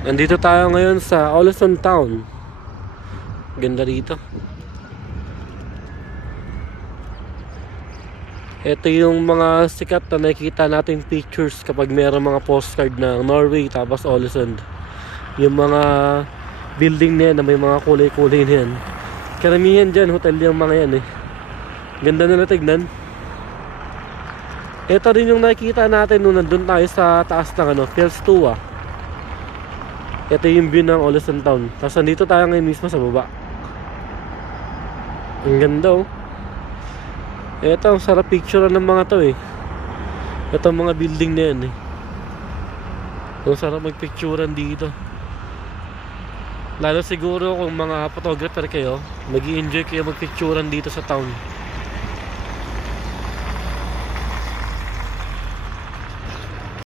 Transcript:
Nandito tayo ngayon sa Olison Town. Ganda rito. Ito yung mga sikat na nakikita nating pictures kapag mayroong mga postcard ng Norway tapos Olison. Yung mga building na yan na may mga kulay-kulay na yan. Karamihan dyan, hotel yung mga yan eh. Ganda nila tignan. Ito rin yung nakikita natin nung nandun tayo sa taas ng Fjellstua. Ito yung view ng Olison Town. Tapos nandito tayo ngayon mismo sa baba. Ang ganda oh. Ito, ang sarap picture ng mga to eh. Ito mga building na yan eh. Ang sarap magpicturean dito. Lalo siguro kung mga photographer kayo, mag-i-enjoy kayo magpicturean dito sa town.